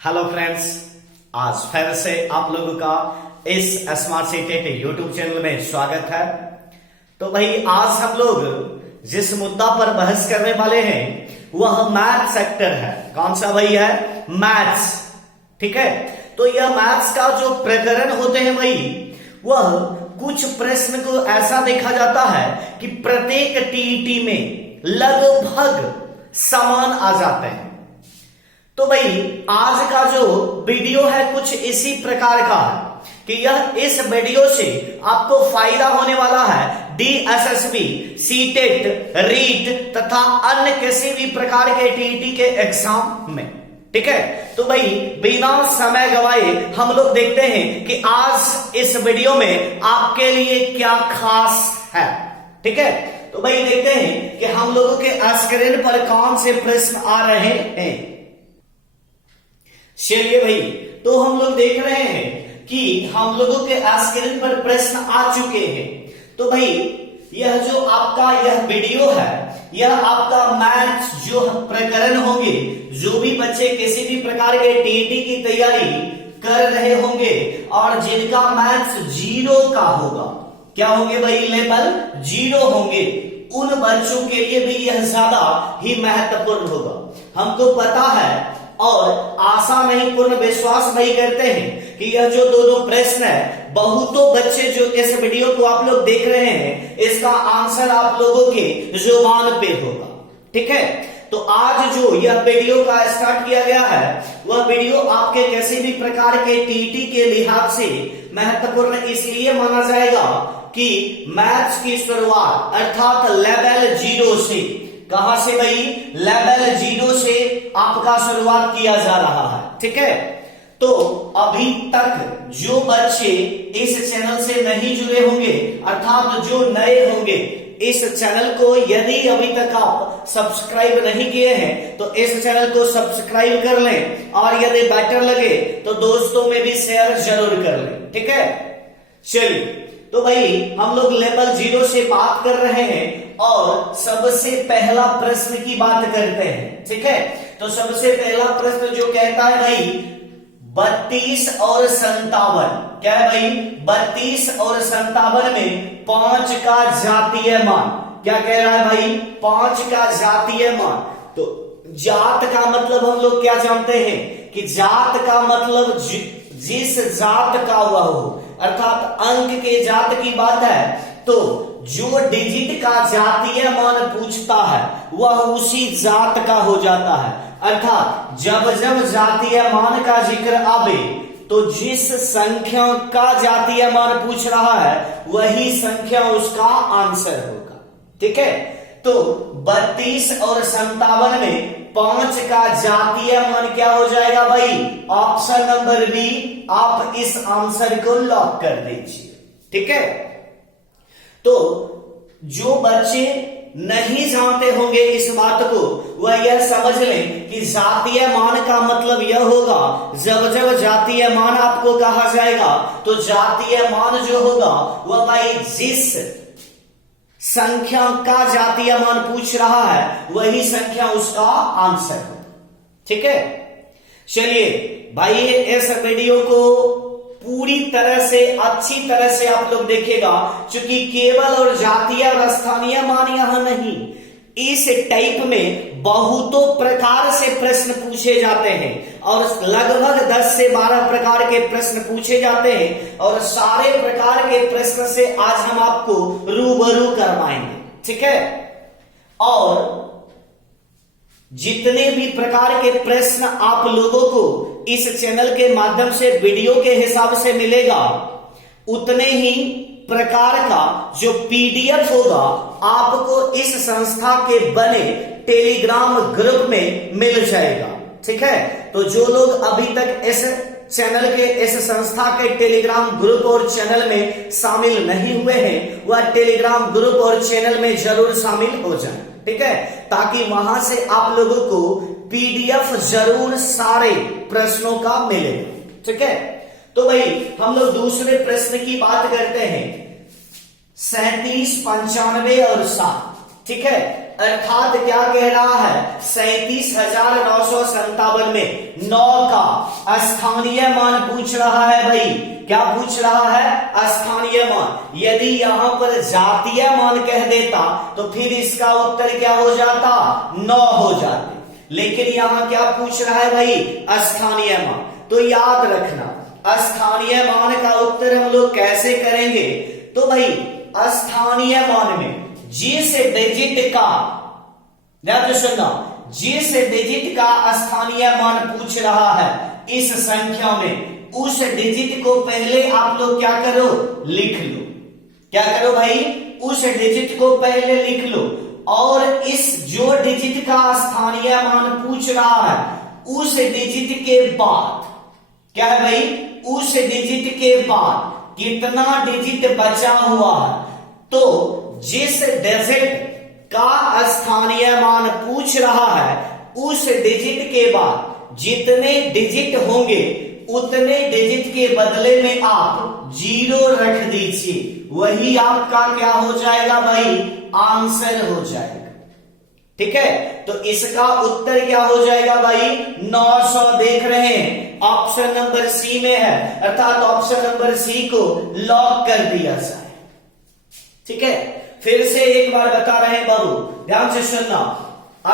Hello friends, आज फिर से आप लोगों का इस स्मार्ट सिटी यूट्यूब चैनल में स्वागत है। तो भाई आज हम लोग जिस मुद्दा पर बहस करने वाले हैं वह मैथ सेक्टर है। कौन सा भाई है? मैथ्स। ठीक है, तो यह मैथ्स का जो प्रकरण होते हैं भाई, वह कुछ प्रश्न को ऐसा देखा जाता है कि प्रत्येक टीईटी में लगभग समान आ जाते हैं। तो भाई आज का जो वीडियो है कुछ इसी प्रकार का है कि यह इस वीडियो से आपको फायदा होने वाला है डीएसएसबी, सीटेट, रीट तथा अन्य किसी भी प्रकार के टीईटी के एग्जाम में। ठीक है, तो भाई बिना समय गवाए हम लोग देखते हैं कि आज इस वीडियो में आपके लिए क्या खास है। ठीक है, तो भाई देखते हैं कि हम लोगों के स्क्रीन पर कौन से प्रश्न आ रहे हैं। चलिए भाई, तो हम लोग देख रहे हैं कि हम लोगों के स्क्रीन पर प्रश्न आ चुके हैं। तो भाई यह जो आपका यह वीडियो है, यह आपका मैथ जो प्रकरण होंगे, जो भी बच्चे किसी भी प्रकार के टीईटी की तैयारी कर रहे होंगे और जिनका मैथ्स 0 का होगा, क्या होंगे भाई? लेवल 0 होंगे, उन बच्चों के लिए भी यह ज्यादा ही महत्वपूर्ण होगा। हमको पता है और आशा नहीं पूर्ण विश्वास नहीं करते हैं कि यह जो दो प्रश्न है, बहुतों बच्चे जो इस वीडियो को आप लोग देख रहे हैं, इसका आंसर आप लोगों के जुबान पे होगा। ठीक है, तो आज जो यह वीडियो का स्टार्ट किया गया है, वह वीडियो आपके किसी भी प्रकार के टीईटी के लिहाज से महत्वपूर्ण इसलिए माना जाएगा कि मैथ्स की शुरुआत अर्थात लेवल 0 से, कहां से भाई? लेवल 0 से आपका शुरुआत किया जा रहा है। ठीक है, तो अभी तक जो बच्चे इस चैनल से नहीं जुड़े होंगे अर्थात जो नए होंगे, इस चैनल को यदि अभी तक आप सब्सक्राइब नहीं किए हैं तो इस चैनल को सब्सक्राइब कर लें और यदि बेटर लगे तो दोस्तों में भी शेयर जरूर कर लें। ठीक है, चलिए, तो भाई हम लोग लेवल 0 से बात कर रहे हैं और सबसे पहला प्रश्न की बात करते हैं। ठीक है, तो सबसे पहला प्रश्न जो कहता है भाई 32 और 57, क्या है भाई? 32 और 57 में 5 का जातीय मान। क्या कह रहा है भाई? 5 का जातीय मान। तो जात का मतलब हम लोग क्या जानते हैं कि जात का मतलब जिस जात का हुआ हो, अर्थात अंक के जात की बात है, तो जो डिजिट का जातीय मान पूछता है वह उसी जात का हो जाता है। अर्थात जब जब जातीय मान का जिक्र आवे तो जिस संख्या का जातीय मान पूछ रहा है वही संख्या उसका आंसर होगा। ठीक है, तो 32 और 57 में 5 का जातीय मान क्या हो जाएगा भाई? ऑप्शन नंबर बी, आप इस आंसर को लॉक कर दीजिए। ठीक है, तो जो बच्चे नहीं जानते होंगे इस बात को, वह यह समझ लें कि जातीय मान का मतलब यह होगा, जब जब जातीय मान आपको कहा जाएगा तो जातीय मान जो होगा वह भाई जिस संख्या का जातीय मान पूछ रहा है वही संख्या उसका आंसर होगा। ठीक है, चलिए भाई इस वीडियो को पूरी तरह से अच्छी तरह से आप लोग देखेगा, क्योंकि केवल और जातीय और स्थानीय मान यहां नहीं, इस टाइप में बहुतों प्रकार से प्रश्न पूछे जाते हैं और लगभग 10 से 12 प्रकार के प्रश्न पूछे जाते हैं और सारे प्रकार के प्रश्न से आज हम आपको रूबरू करवाएंगे। ठीक है, और जितने भी प्रकार के प्रश्न आप लोगों को इस चैनल के माध्यम से वीडियो के हिसाब से मिलेगा, उतने ही प्रकार का जो पीडीएफ होगा आपको इस संस्था के बने टेलीग्राम ग्रुप में मिल जाएगा। ठीक है, तो जो लोग अभी तक इस चैनल के इस संस्था के टेलीग्राम ग्रुप और चैनल में शामिल नहीं हुए हैं, वह टेलीग्राम ग्रुप और चैनल में जरूर शामिल हो जाएं। ठीक है, ताकि वहां से आप लोगों को पीडीएफ जरूर सारे प्रश्नों का मिले। ठीक है, तो भाई हम लोग दूसरे प्रश्न की बात करते हैं 37, 95 और 7। ठीक है, अर्थात क्या कह रहा है, 37,957 में 9 का स्थानीय मान पूछ रहा है भाई। क्या पूछ रहा है? स्थानीय मान। यदि यहां पर जातीय मान कह देता तो फिर इसका उत्तर क्या हो जाता? 9 हो जाते, लेकिन यहां क्या पूछ रहा है भाई? स्थानीय मान। तो याद रखना स्थानीय मान का उत्तर हम लोग कैसे करेंगे? तो भाई स्थानीय मान में जिस डिजिट का, ध्यान से सुनना, जिस डिजिट का स्थानीय मान पूछ रहा है इस संख्या में, उस डिजिट को पहले आप लोग क्या करो? लिख लो। क्या करो भाई? उस डिजिट को पहले लिख लो, और इस जो डिजिट का स्थानीय मान पूछ रहा है उस डिजिट के बाद क्या है भाई? उस डिजिट के बाद कितना डिजिट बचा हुआ है, तो जिस डिजिट का स्थानीय मान पूछ रहा है उस डिजिट के बाद जितने डिजिट होंगे उतने डिजिट के बदले में आप 0 रख दीजिए, वही आपका क्या हो जाएगा भाई? आंसर हो जाएगा। ठीक है, तो इसका उत्तर क्या हो जाएगा भाई? 900 देख रहे हैं, ऑप्शन नंबर सी में है, अर्थात ऑप्शन नंबर सी को लॉक कर दिया जाए। ठीक है, फिर से एक बार बता रहे हैं बाबू, ध्यान से सुनना।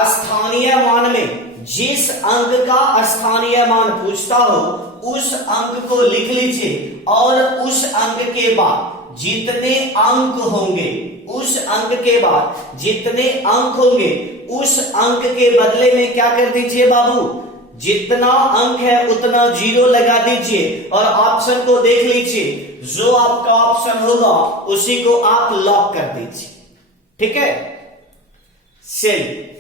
स्थानीय मान में जिस अंक का स्थानीय मान पूछता हो उस अंक को लिख लीजिए, और उस अंक के बाद जितने अंक होंगे, उस अंक के बाद जितने अंक होंगे उस अंक के बदले में क्या कर दीजिए बाबू? जितना अंक है उतना 0 लगा दीजिए, और ऑप्शन को देख लीजिए, जो आपका ऑप्शन होगा उसी को आप लॉक कर दीजिए। ठीक है, चलिए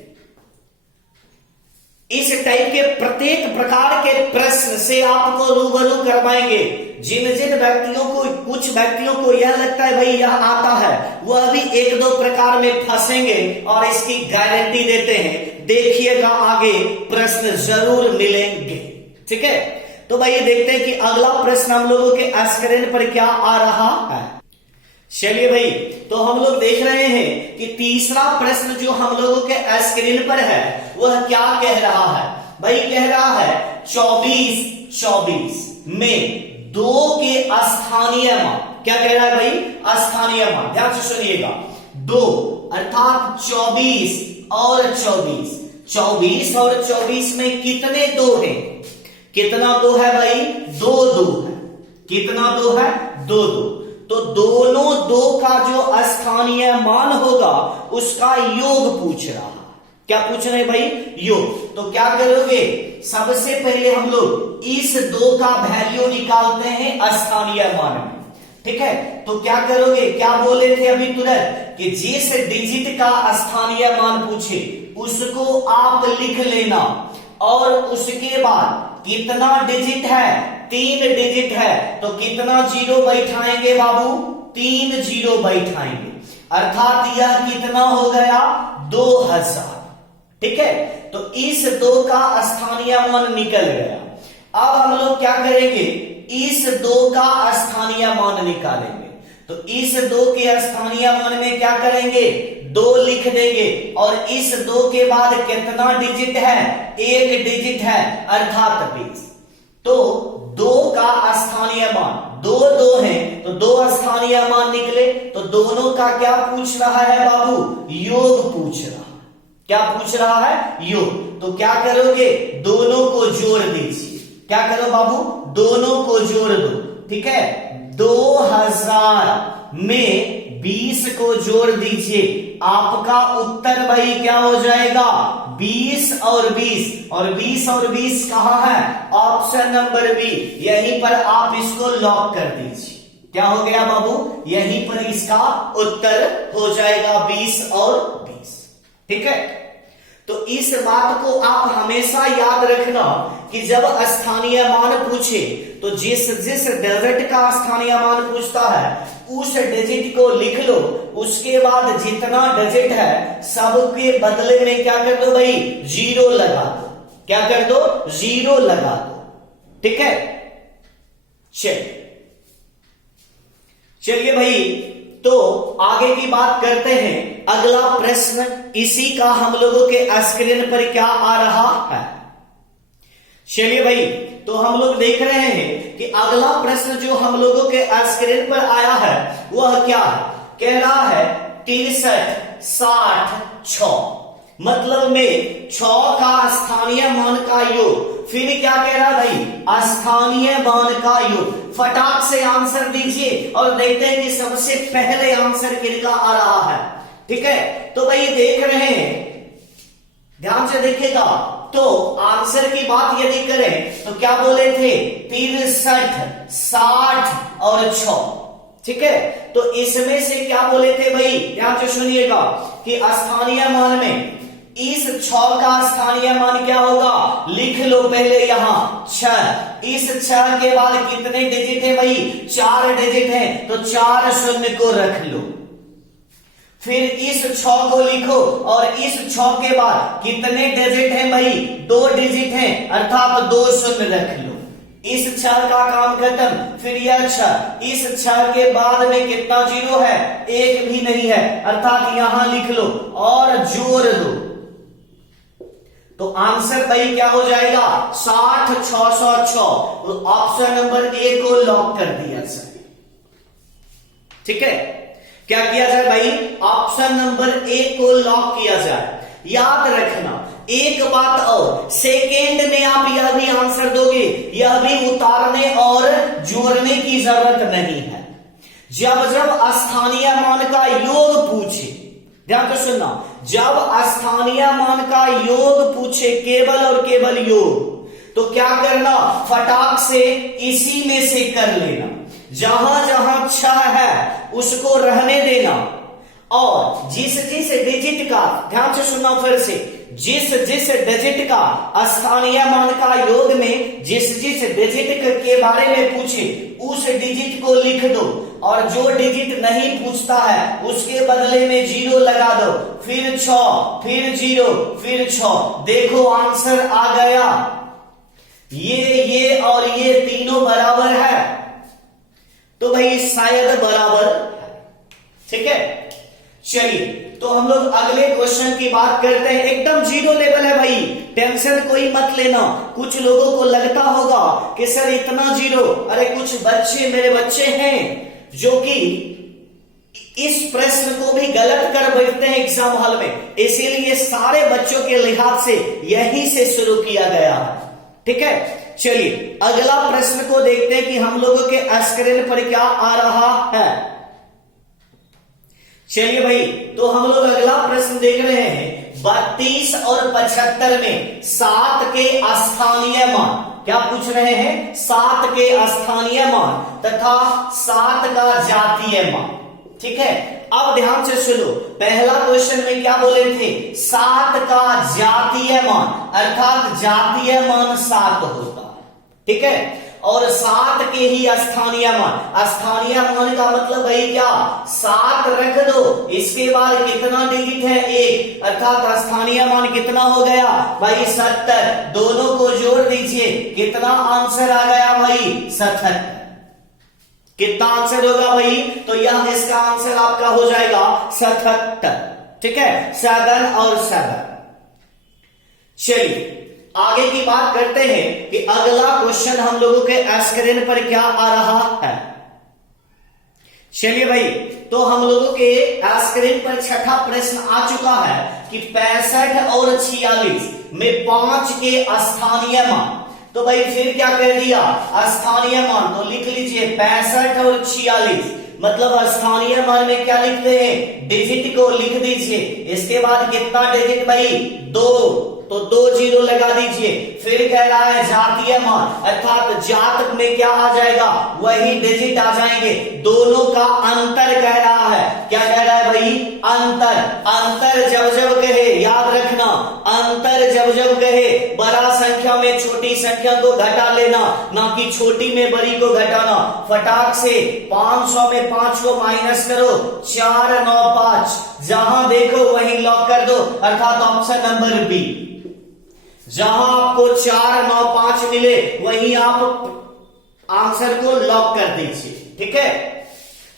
इस टाइप के प्रत्येक प्रकार के प्रश्न से आपको रूबरू करवाएंगे। जिन जिन व्यक्तियों को, कुछ व्यक्तियों को यह लगता है भाई यह आता है, वह भी 1-2 प्रकार में फंसेंगे, और इसकी गारंटी देते हैं। देखिएगा आगे प्रश्न जरूर मिलेंगे। ठीक है, तो भाई देखते हैं कि अगला प्रश्न हम लोगों के स्क्रीन पर क्या आ रहा है। चलिए भाई, तो हम लोग देख रहे हैं कि तीसरा प्रश्न जो हम लोगों के स्क्रीन पर है वह क्या कह रहा है भाई? कह रहा है 24 में 2 के स्थानीय मान। क्या कह रहा है भाई? स्थानीय मान। ध्यान से सुनिएगा, 2 अर्थात 24 और 24, 24 और 24 में कितने 2 हैं? कितना 2 है भाई? 2 है। कितना 2 है? 2। तो दोनों 2 का जो स्थानीय मान होगा उसका योग पूछ रहा है। क्या पूछ रहे हैं भाई? योग। तो क्या करोगे? सबसे पहले हम लोग इस 2 का वैल्यू निकालते हैं स्थानीय मान में। ठीक है, तो क्या करोगे? क्या बोले थे अभी तुरंत कि जिस डिजिट का स्थानीय मान पूछे उसको आप लिख लेना, और उसके बाद कितना डिजिट है? 3 डिजिट है, तो कितना 0 बैठाएंगे बाबू? 3 0 बैठाएंगे, अर्थात यह कितना हो गया? 2000। ठीक है, तो इस 2 का स्थानीय मान निकल गया। अब हम लोग क्या करेंगे? इस 2 का स्थानीय मान निकालेंगे। तो इस 2 के स्थानीय मान में क्या करेंगे? 2 लिख देंगे, और इस 2 के बाद कितना डिजिट है? 1 डिजिट है, अर्थात 20। तो 2 का स्थानीय मान, 2 है तो 2 स्थानीय मान निकले। तो दोनों का क्या पूछ रहा है बाबू? योग पूछ रहा है। क्या पूछ रहा है? योग। तो क्या करोगे? दोनों को जोड़ दीजिए। क्या करो बाबू? दोनों को जोड़ दो। ठीक है, 2000 में 20 को जोड़ दीजिए, आपका उत्तर भाई क्या हो जाएगा? 20 और 20, और 20 और 20 कहां है? Option number B. यहीं पर आप इसको लॉक कर दीजिए। क्या हो गया बाबू? यहीं पर इसका उत्तर हो जाएगा 20 और 20। ठीक है, तो इस बात को आप हमेशा याद रखना कि जब स्थानीय मान पूछे तो जिस डिजिट का स्थानीय मान पूछता है उस डिजिट को लिख लो, उसके बाद जितना डिजिट है सबके बदले में क्या कर दो भाई? 0 लगा दो। क्या कर दो? 0 लगा दो। ठीक है, चलिए भाई, तो आगे की बात करते हैं। अगला प्रश्न इसी का हम लोगों के स्क्रीन पर क्या आ रहा है। चलिए भाई, तो हम लोग देख रहे हैं कि अगला प्रश्न जो हम लोगों के स्क्रीन पर आया है वह क्या कह रहा है, 63, 60, 6, मतलब में 6 का स्थानीय मान का योग। फिर क्या कह रहा है भाई, स्थानीय मान का योग। फटाक से आंसर दीजिए और देखते हैं कि सबसे पहले आंसर किसका आ रहा है। ठीक है, तो भाई देख रहे हैं, ध्यान से देखिएगा। तो आंसर की बात यदि करें तो क्या बोले थे, 63, 60 और 6। ठीक है, तो इसमें से क्या बोले थे भाई, ध्यान से सुनिएगा कि स्थानीय मान में इस 6 का स्थानीय मान क्या होगा, लिख लो पहले यहां 6। इस 6 के बाद कितने डिजिट है भाई, 4 डिजिट है, तो 4 शून्य को रख लो। फिर इस 6 को लिखो और इस 6 के बाद कितने डिजिट हैं भाई, 2 डिजिट हैं, अर्थात 2 शून्य रख लो। इस 6 का काम खत्म। फिर यह 6, इस 6 के बाद में कितना जीरो है, 1 भी नहीं है, अर्थात यहां लिख लो और जोड़ दो। तो आंसर भाई क्या हो जाएगा, 60, 606। तो ऑप्शन नंबर ए को लॉक कर दिया जाए। ठीक है, क्या किया जाए भाई, ऑप्शन नंबर ए को लॉक किया जाए। याद रखना एक बात और, सेकेंड में आप यह भी आंसर दोगे, यह भी उतारने और जोड़ने की जरूरत नहीं है। जब जब स्थानीय मान का योग पूछे, ध्यान से सुनना, जब स्थानीय मान का योग पूछे, केवल और केवल योग, तो क्या करना, फटाक से इसी में से कर लेना। जहां जहां 6 है उसको रहने देना, और जिस जिस डिजिट का, ध्यान से सुनना फिर से, जिस जिस डिजिट का स्थानीय मान का योग में जिस जिस डिजिट के बारे में पूछे उस डिजिट को लिख दो, और जो डिजिट नहीं पूछता है उसके बदले में 0 लगा दो। फिर 6, फिर 0, फिर 6। देखो आंसर आ गया। ये और ये तीनों बराबर है, तो भाई शायद बराबर है। ठीक है, चलिए तो हम लोग अगले क्वेश्चन की बात करते हैं। एकदम 0 लेवल है भाई, टेंशन कोई मत लेना। कुछ लोगों को लगता होगा कि सर इतना 0, अरे कुछ बच्चे, मेरे बच्चे हैं जो कि इस प्रश्न को भी गलत कर बैठते हैं एग्जाम हॉल में, इसीलिए सारे बच्चों के लिहाज से यहीं से शुरू किया गया है। ठीक है, चलिए अगला प्रश्न को देखते हैं कि हम लोगों के स्क्रीन पर क्या आ रहा है। चलिए भाई, तो हम लोग अगला प्रश्न देख रहे हैं। 32 और 75 में 7 के स्थानीय मान, क्या पूछ रहे हैं, 7 के स्थानीय मान तथा 7 का जातीय मान। ठीक है, अब ध्यान से सुनो, पहला क्वेश्चन में क्या बोले थे, 7 का जातीय मान, अर्थात जातीय मान 7 होता है। ठीक है, और 7 के ही स्थानीय मान, स्थानीय मान का मतलब भाई क्या, 7 रख दो, इसके बाद कितना डिजिट है, 1, अर्थात स्थानीय मान कितना हो गया भाई, 70। दोनों को जोड़ दीजिए, कितना आंसर आ गया भाई, 77। कितना आंसर होगा भाई, तो यह इसका आंसर आपका हो जाएगा 77। ठीक है, 7 और 7। चलिए आगे की बात करते हैं कि अगला क्वेश्चन हम लोगों के स्क्रीन पर क्या आ रहा है। चलिए भाई, तो हम लोगों के स्क्रीन पर छठा प्रश्न आ चुका है कि 65 और 46 में 5 के स्थानीय मान। तो भाई फिर क्या कर दिया, स्थानीय मान तो लिख लीजिए 65 और 46, मतलब स्थानीय मान में क्या लिखते हैं, डिजिट को लिख दीजिए। इसके बाद कितना डिजिट भाई, 2, तो 2 0 लगा दीजिए। फिर कह रहा है जातीय मान, अर्थात जात में क्या आ जाएगा, वही डिजिट आ जाएंगे। दोनों का अंतर कह रहा है, क्या कह रहा है भाई, अंतर। अंतर जब जब कहे, याद रखना, अंतर जब जब कहे बड़ा संख्या में छोटी संख्या को घटा लेना, ना कि छोटी में बड़ी को घटाना। फटाक से 500 में 5 को माइनस करो, 4 9 5, जहां देखो वहीं लॉक कर दो, अर्थात ऑप्शन नंबर बी। जहां आपको 4 9 5 मिले वहीं आप आंसर को लॉक कर दीजिए। ठीक है,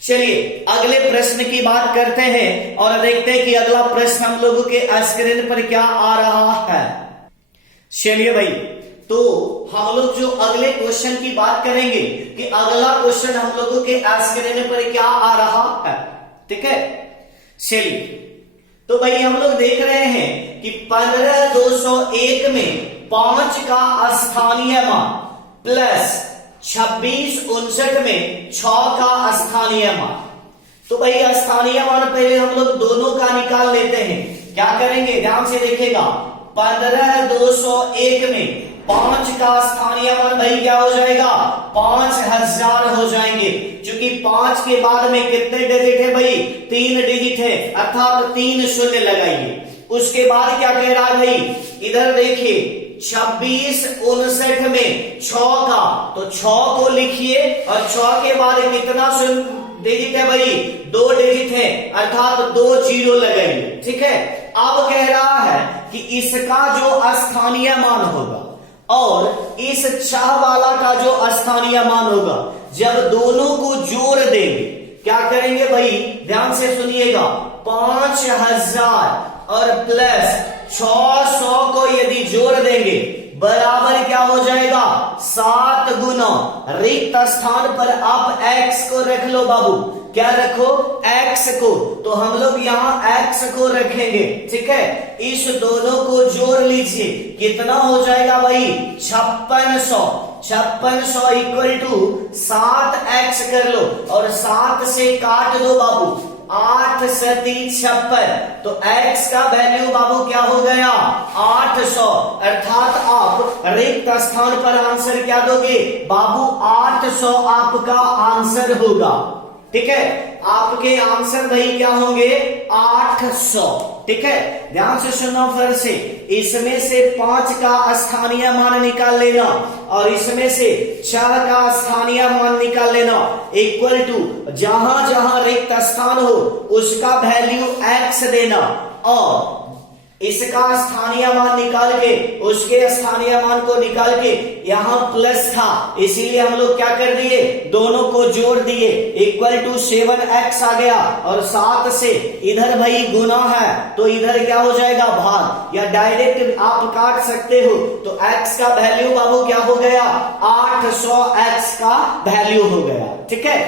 चलिए अगले प्रश्न की बात करते हैं और देखते हैं कि अगला प्रश्न हम लोगों के स्क्रीन पर क्या आ रहा है। चलिए भाई, तो हम लोग जो अगले क्वेश्चन की बात करेंगे कि अगला क्वेश्चन हम लोगों के स्क्रीन पर क्या आ रहा है। ठीक है, चलिए तो भाई हम लोग देख रहे हैं कि 15,201 में 5 का स्थानीय मान प्लस 2659 में 6 का स्थानीय मान। तो भाई स्थानीय मान पहले हम लोग दोनों का निकाल लेते हैं। क्या करेंगे, ध्यान से देखिएगा। 15,201 में 5 का स्थानीय मान भाई क्या हो जाएगा, 5000 हो जाएंगे। क्योंकि 5 के बाद में कितने डिजिट है भाई, 3 डिजिट है, अर्थात 3 शून्य लगाइए। उसके बाद क्या कह रहा है भाई, इधर देखिए 2659 में 6 का, तो 6 को लिखिए और 6 के बाद कितना डिजिट है भाई, 2 डिजिट है, अर्थात 2 जीरो लगाइए। ठीक है, अब कह रहा है कि इसका जो स्थानीय मान होगा और इस चाह वाला का जो स्थानीय मान होगा, जब दोनों को जोड़ देंगे क्या करेंगे भाई, ध्यान से सुनिएगा। 5000 और प्लस 600 को यदि जोड़ देंगे बराबर क्या हो जाएगा, 7 गुना रिक्त स्थान पर आप x को रख लो बाबू। क्या रखो, x को। तो हम लोग यहाँ x को रखेंगे। ठीक है, इस दोनों को जोड़ लीजिए, कितना हो जाएगा भाई, 5600। 5600 इक्वल टू 7x कर लो और 7 से काट दो बाबू, 8 सती 56। तो x का वैल्यू बाबू क्या हो गया, 800। अर्थात आप रिक्त स्थान पर आंसर क्या दोगे बाबू, 800 आपका आंसर होगा। ठीक है, आपके आंसर भाई क्या होंगे, 800। ठीक है, ध्यान से सुनो फिर से। इसमें से 5 का स्थानीय मान निकाल लेना और इसमें से 6 का स्थानीय मान निकाल लेना, इक्वल टू जहां जहां रिक्त स्थान हो उसका वैल्यू x देना और इसका स्थानीय मान निकाल के उसके स्थानीय मान को निकाल के यहां प्लस था, इसीलिए हम लोग क्या कर दिए, दोनों को जोड़ दिए, इक्वल टू 7x आ गया और 7 से इधर भाई गुना है तो इधर क्या हो जाएगा, भाग, या डायरेक्ट आप काट सकते हो। तो x का वैल्यू बाबू क्या हो गया, 800x का वैल्यू हो गया। ठीक है,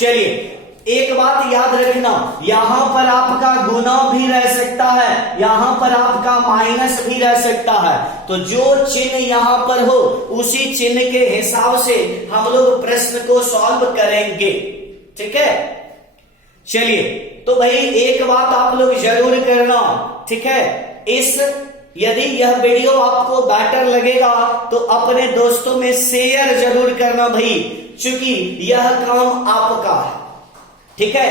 चलिए एक बात याद रखना, यहां पर आपका गुना भी रह सकता है, यहां पर आपका माइनस भी रह सकता है। तो जो चिन्ह यहां पर हो उसी चिन्ह के हिसाब से हम लोग प्रश्न को सॉल्व करेंगे। ठीक है, चलिए तो भाई एक बात आप लोग जरूर करना। ठीक है, यदि यह वीडियो आपको बेटर लगेगा तो अपने दोस्तों में शेयर जरूर करना भाई, क्योंकि यह काम आपका है। ठीक है,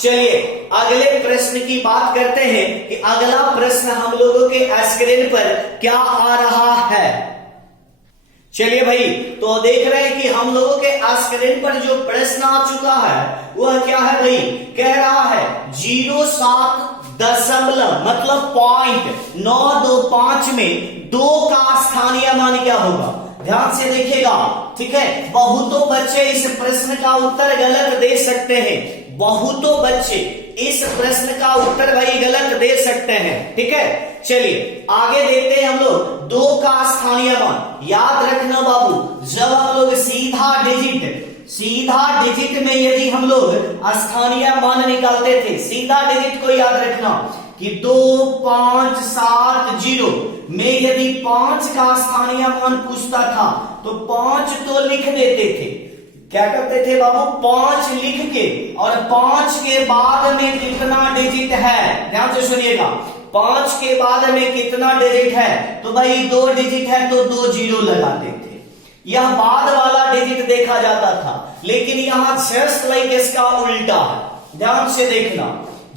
चलिए अगले प्रश्न की बात करते हैं कि अगला प्रश्न हम लोगों के स्क्रीन पर क्या आ रहा है। चलिए भाई, तो देख रहे हैं कि हम लोगों के स्क्रीन पर जो प्रश्न आ चुका है वह क्या है भाई, कह रहा है 07 दशमलव मतलब 0.925 में 2 का स्थानीय मान क्या होगा। ध्यान से देखिएगा। ठीक है, बहुतों बच्चे इस प्रश्न का उत्तर गलत दे सकते हैं, बहुतों बच्चे इस प्रश्न का उत्तर भाई गलत दे सकते हैं। ठीक है, चलिए आगे देखते हैं हम लोग 2 का स्थानीय मान। याद रखना बाबू, जब हम लोग सीधा डिजिट में यदि हम लोग स्थानीय मान निकालते थे, सीधा डिजिट को याद रखना कि 2570 में यदि 5 का स्थानीय मान पूछता था तो 5 तो लिख देते थे। क्या करते थे बाबू, 5 लिख के और 5 के बाद में कितना डिजिट है, ध्यान से सुनिएगा, 5 के बाद में कितना डिजिट है, तो भाई 2 डिजिट है तो 2 जीरो लगाते थे। यह बाद वाला डिजिट देखा जाता था, लेकिन यहां जस्ट लाइक इसका उल्टा है। ध्यान से देखना,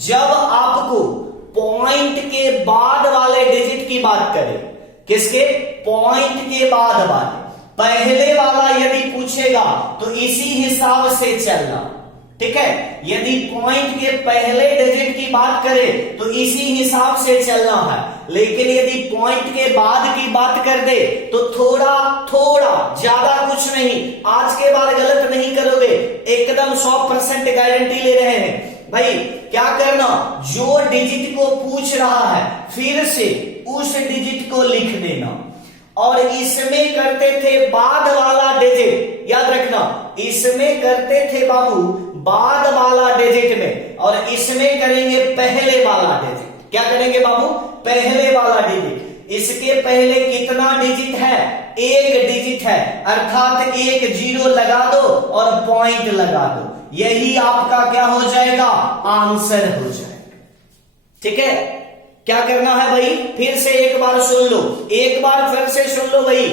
जब आपको पॉइंट के बाद वाले डिजिट की बात करें, किसके, पॉइंट के बाद वाले, पहले वाला यदि पूछेगा तो इसी हिसाब से चलना। ठीक है, यदि पॉइंट के पहले डिजिट की बात करें तो इसी हिसाब से चलना है, लेकिन यदि पॉइंट के बाद की बात कर दे तो थोड़ा ज्यादा कुछ नहीं, आज के बाद गलत नहीं करोगे, एकदम एकदम 100% गारंटी ले रहे हैं। भाई क्या करना, जो डिजिट को पूछ रहा है फिर से उस डिजिट को लिख देना, और इसमें करते थे बाद वाला डिजिट, याद रखना इसमें करते थे बाबू बाद वाला डिजिट में, और इसमें करेंगे पहले वाला डिजिट। क्या करेंगे बाबू, पहले वाला डिजिट। इसके पहले कितना डिजिट है, एक डिजिट है, अर्थात एक जीरो लगा दो और पॉइंट लगा दो, यही आपका क्या हो जाएगा, आंसर हो जाएगा। ठीक है, क्या करना है भाई, फिर से एक बार सुन लो, एक बार फिर से सुन लो भाई,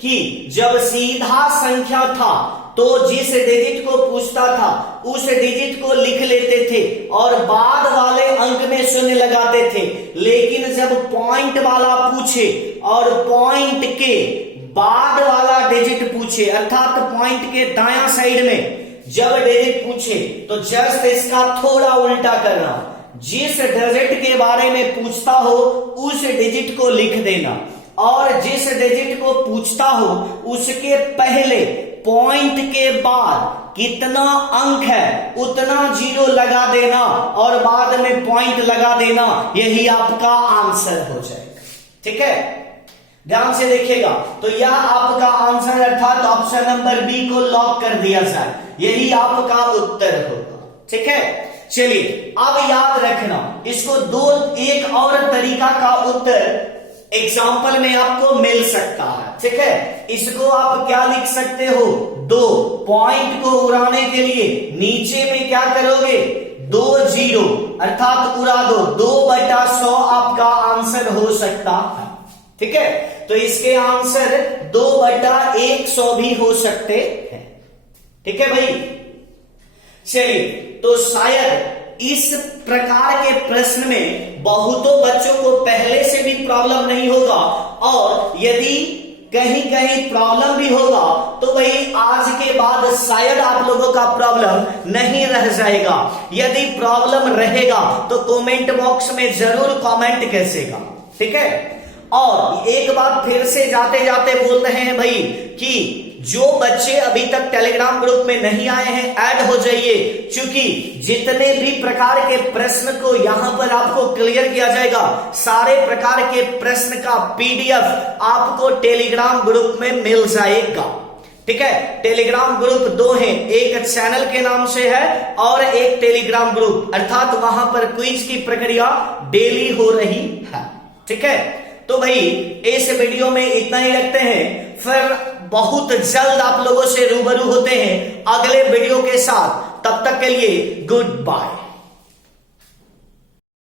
कि जब सीधा संख्या था तो जिस डिजिट को पूछता था उस डिजिट को लिख लेते थे और बाद वाले अंक में शून्य लगाते थे, लेकिन जब पॉइंट वाला पूछे और पॉइंट के बाद वाला डिजिट पूछे, अर्थात पॉइंट के दायां साइड में जब डिजिट पूछे तो जस्ट इसका थोड़ा उल्टा करना, जिस डिजिट के बारे में पूछता हो उस डिजिट को लिख देना, और जिस डिजिट को पूछता हो उसके पहले पॉइंट के बाद कितना अंक है उतना जीरो लगा देना और बाद में पॉइंट लगा देना, यही आपका आंसर हो जाएगा। ठीक है, ध्यान से देखिएगा, तो यह आपका आंसर अर्थात ऑप्शन नंबर बी को लॉक कर दिया जाए, यही आपका उत्तर होगा। ठीक है, चलिए अब याद रखना इसको एक और तरीका का उत्तर एग्जाम्पल में आपको मिल सकता है। ठीक है, इसको आप क्या लिख सकते हो, दो पॉइंट को उड़ाने के लिए नीचे में क्या करोगे, दो जीरो अर्थात उड़ा दो, 2/100 आपका आंसर हो सकता है। ठीक है, तो इसके आंसर 2/100 भी हो सकते हैं। ठीक है भाई, चलिए तो शायद इस प्रकार के प्रश्न में बहुतों बच्चों को पहले से भी प्रॉब्लम नहीं होगा, और यदि कहीं कहीं प्रॉब्लम भी होगा तो भाई आज के बाद शायद आप लोगों का प्रॉब्लम नहीं रह जाएगा। यदि प्रॉब्लम रहेगा तो कमेंट बॉक्स में जरूर कमेंट कीजिएगा। ठीक है, और एक बात फिर से जाते जाते बोल रहे हैं भाई कि जो बच्चे अभी तक टेलीग्राम ग्रुप में नहीं आए हैं ऐड हो जाइए, क्योंकि जितने भी प्रकार के प्रश्न को यहां पर आपको क्लियर किया जाएगा, सारे प्रकार के प्रश्न का पीडीएफ आपको टेलीग्राम ग्रुप में मिल जाएगा। ठीक है, टेलीग्राम ग्रुप दो हैं, एक चैनल के नाम से है और एक टेलीग्राम ग्रुप, अर्थात वहां पर क्विज की प्रक्रिया डेली हो रही है। ठीक है, तो भाई इस वीडियो में इतना ही रखते हैं, फिर बहुत जल्द आप लोगों से रूबरू होते हैं अगले वीडियो के साथ। तब तक के लिए गुड बाय।